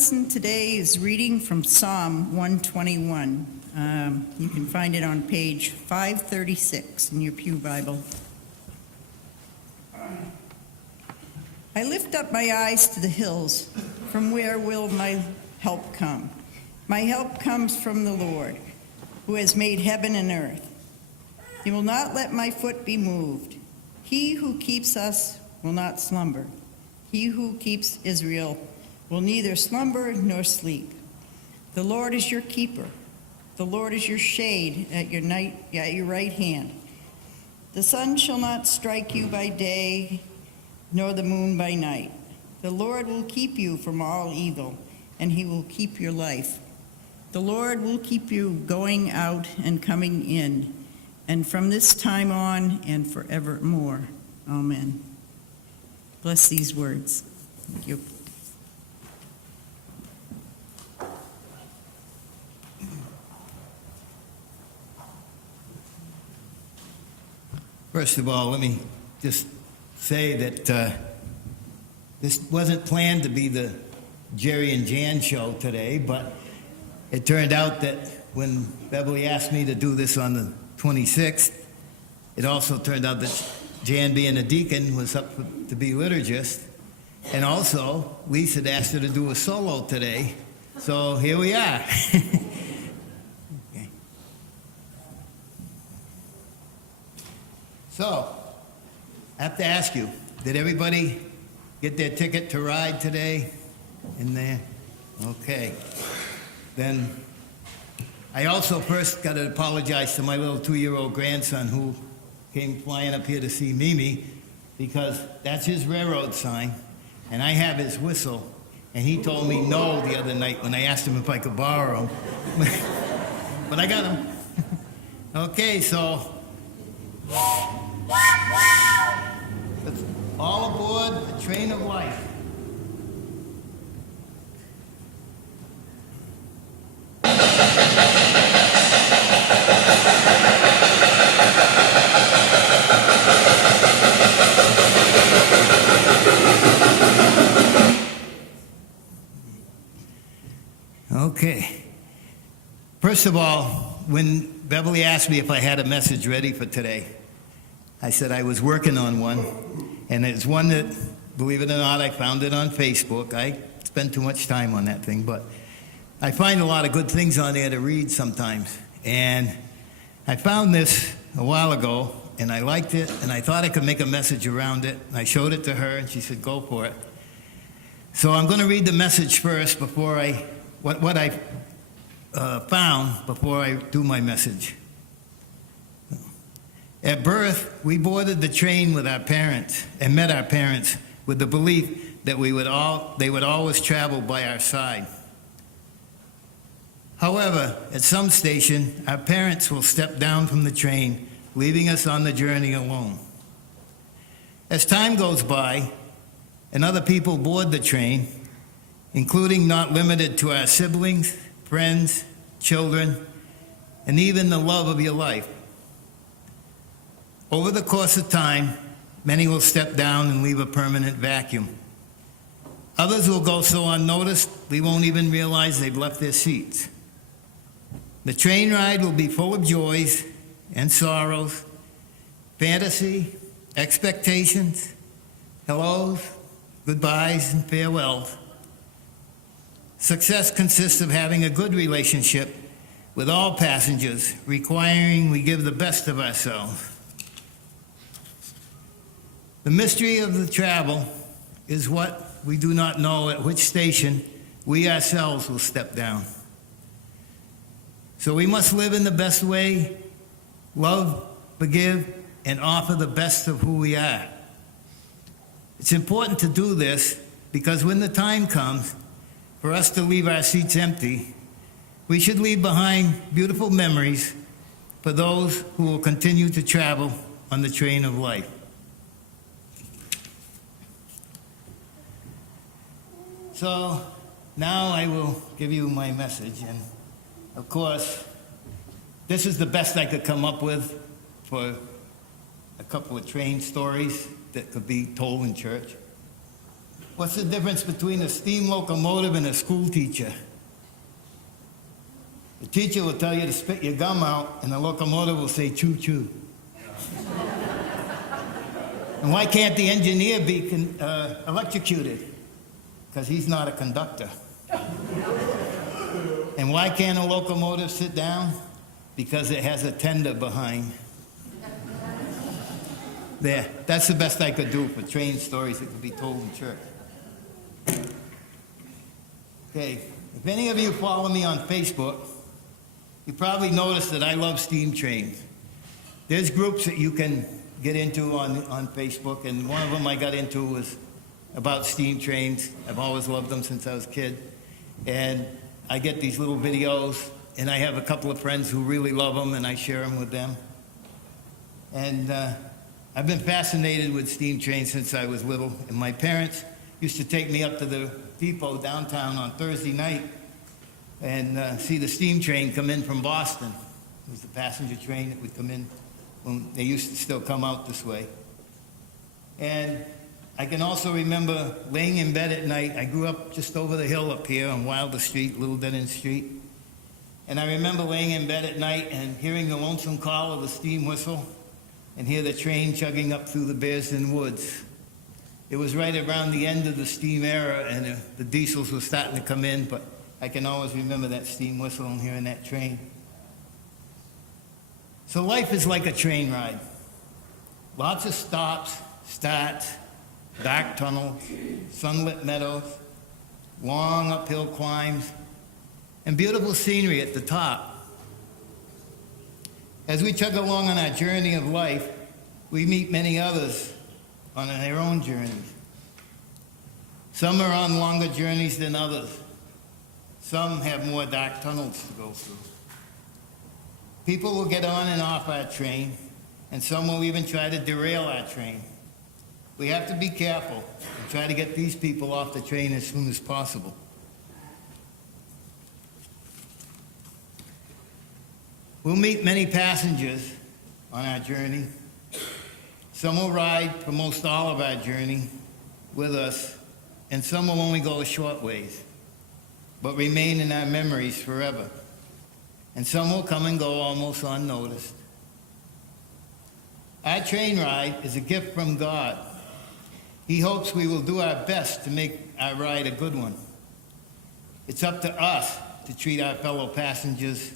lesson today is reading from Psalm 121. You can find it on page 536 in your Pew Bible. I lift up my eyes to the hills. From where will my help come? My help comes from the Lord, who has made heaven and earth. He will not let my foot be moved. He who keeps us will not slumber. He who keeps Israel will neither slumber nor sleep. The Lord is your keeper. The Lord is your shade at your right hand. The sun shall not strike you by day, nor the moon by night. The Lord will keep you from all evil, and he will keep your life. The Lord will keep you going out and coming in, and from this time on and forevermore. Amen. Bless these words. Thank you. First of all, let me just say that this wasn't planned to be the Jerry and Jan show today, but it turned out that when Beverly asked me to do this on the 26th, it also turned out that Jan, being a deacon, was up to be liturgist, and also Lisa had asked her to do a solo today, so here we are. Okay. So, I have to ask you, did everybody get their ticket to ride today in there? Okay. Then I also first got to apologize to my little 2-year-old grandson who came flying up here to see Mimi, because that's his railroad sign, and I have his whistle, and he told me no the other night when I asked him if I could borrow him. But I got him. Okay, so let's all aboard the train of life. Okay. First of all, when Beverly asked me if I had a message ready for today, I said I was working on one, and it's one that, believe it or not, I found it on Facebook. I spend too much time on that thing, but I find a lot of good things on there to read sometimes. And I found this a while ago, and I liked it, and I thought I could make a message around it. I showed it to her, and she said, go for it. So I'm going to read the message first before what I found before I do my message. At birth, we boarded the train with our parents and met our parents with the belief that they would always travel by our side. However, at some station, our parents will step down from the train, leaving us on the journey alone. As time goes by and other people board the train, including not limited to our siblings, friends, children, and even the love of your life, over the course of time, many will step down and leave a permanent vacuum. Others will go so unnoticed, we won't even realize they've left their seats. The train ride will be full of joys and sorrows, fantasy, expectations, hellos, goodbyes, and farewells. Success consists of having a good relationship with all passengers, requiring we give the best of ourselves. The mystery of the travel is what we do not know at which station we ourselves will step down. So we must live in the best way, love, forgive, and offer the best of who we are. It's important to do this because when the time comes for us to leave our seats empty, we should leave behind beautiful memories for those who will continue to travel on the train of life. So now I will give you my message, and of course, this is the best I could come up with for a couple of train stories that could be told in church. What's the difference between a steam locomotive and a school teacher? The teacher will tell you to spit your gum out, and the locomotive will say choo-choo. And why can't the engineer be electrocuted? Because he's not a conductor. And why can't a locomotive sit down? Because it has a tender behind. There, that's the best I could do for train stories that could be told in church. Okay, if any of you follow me on Facebook, you probably noticed that I love steam trains. There's groups that you can get into on Facebook, and one of them I got into was about steam trains. I've always loved them since I was a kid. And I get these little videos, and I have a couple of friends who really love them, and I share them with them. And I've been fascinated with steam trains since I was little, and my parents used to take me up to the depot downtown on Thursday night and see the steam train come in from Boston. It was the passenger train that would come in when they used to still come out this way. And I can also remember laying in bed at night. I grew up just over the hill up here on Wilder Street, Little Dead End Street. And I remember laying in bed at night and hearing the lonesome call of the steam whistle and hear the train chugging up through the Bearsden Woods. It was right around the end of the steam era, and the diesels were starting to come in, but I can always remember that steam whistle and hearing that train. So life is like a train ride. Lots of stops, starts, dark tunnels, sunlit meadows, long uphill climbs, and beautiful scenery at the top. As we chug along on our journey of life, we meet many others on their own journeys. Some are on longer journeys than others. Some have more dark tunnels to go through. People will get on and off our train, and some will even try to derail our train. We have to be careful and try to get these people off the train as soon as possible. We'll meet many passengers on our journey. Some will ride for most all of our journey with us, and some will only go a short ways, but remain in our memories forever. And some will come and go almost unnoticed. Our train ride is a gift from God. He hopes we will do our best to make our ride a good one. It's up to us to treat our fellow passengers.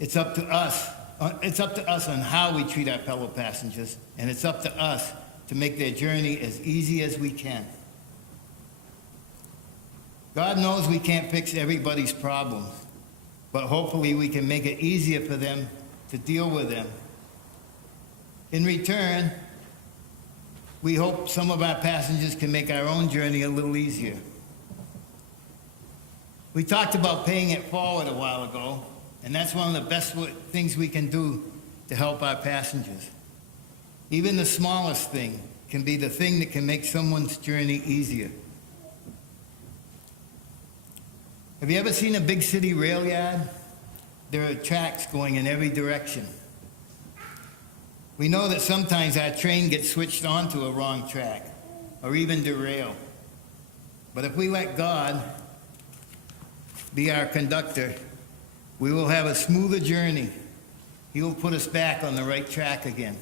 It's up to us on how we treat our fellow passengers, and it's up to us to make their journey as easy as we can. God knows we can't fix everybody's problems, but hopefully we can make it easier for them to deal with them. In return, we hope some of our passengers can make our own journey a little easier. We talked about paying it forward a while ago, and that's one of the best things we can do to help our passengers. Even the smallest thing can be the thing that can make someone's journey easier. Have you ever seen a big city rail yard? There are tracks going in every direction. We know that sometimes our train gets switched onto a wrong track or even derailed. But if we let God be our conductor, we will have a smoother journey. He will put us back on the right track again.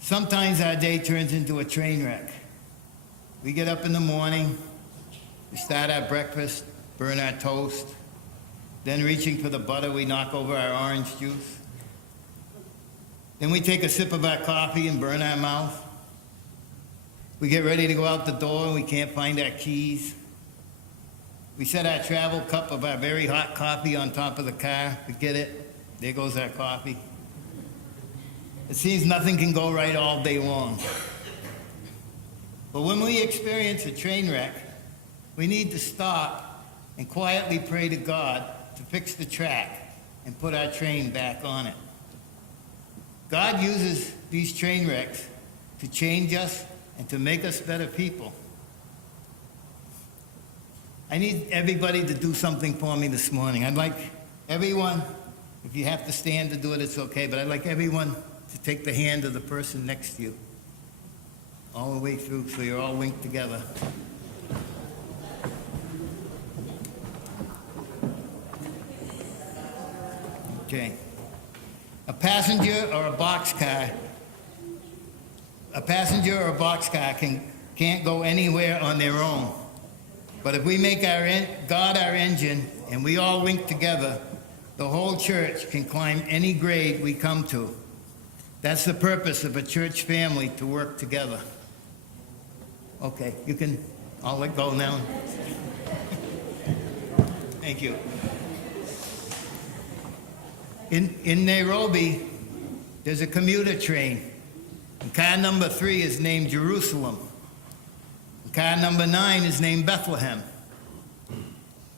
Sometimes our day turns into a train wreck. We get up in the morning, we start our breakfast, burn our toast, then reaching for the butter, we knock over our orange juice. Then we take a sip of our coffee and burn our mouth. We get ready to go out the door and we can't find our keys. We set our travel cup of our very hot coffee on top of the car. Forget it. There goes our coffee. It seems nothing can go right all day long. But when we experience a train wreck, we need to stop and quietly pray to God to fix the track and put our train back on it. God uses these train wrecks to change us and to make us better people. I need everybody to do something for me this morning. I'd like everyone, if you have to stand to do it, it's okay, but I'd like everyone to take the hand of the person next to you. all the way through, so you're all linked together. Okay. A passenger or a boxcar can't go anywhere on their own. But if we make God our engine and we all link together, the whole church can climb any grade we come to. That's the purpose of a church family, to work together. Okay, I'll let go now. Thank you. In Nairobi, there's a commuter train. And car number 3 is named Jerusalem. And car number 9 is named Bethlehem.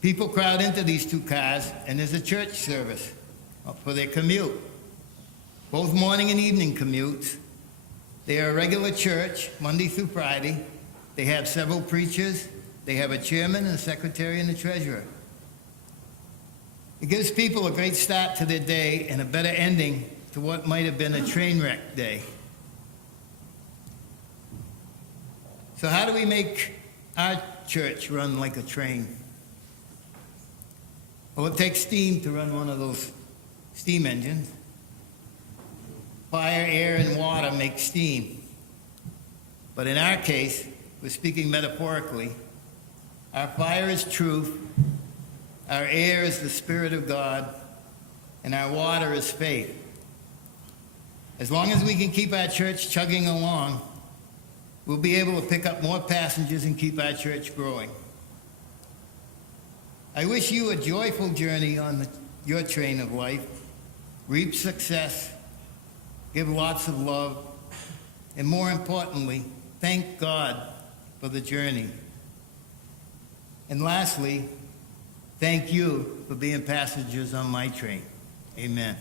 People crowd into these two cars, and there's a church service for their commute. Both morning and evening commutes. They are a regular church, Monday through Friday. They have several preachers. They have a chairman, and a secretary, and a treasurer. It gives people a great start to their day and a better ending to what might have been a train wreck day. So how do we make our church run like a train? Well, it takes steam to run one of those steam engines. Fire, air, and water make steam. But in our case, we're speaking metaphorically. Our fire is truth, our air is the Spirit of God, and our water is faith. As long as we can keep our church chugging along, we'll be able to pick up more passengers and keep our church growing. I wish you a joyful journey on your train of life. Reap success, give lots of love, and more importantly, thank God for the journey. And lastly, thank you for being passengers on my train. Amen.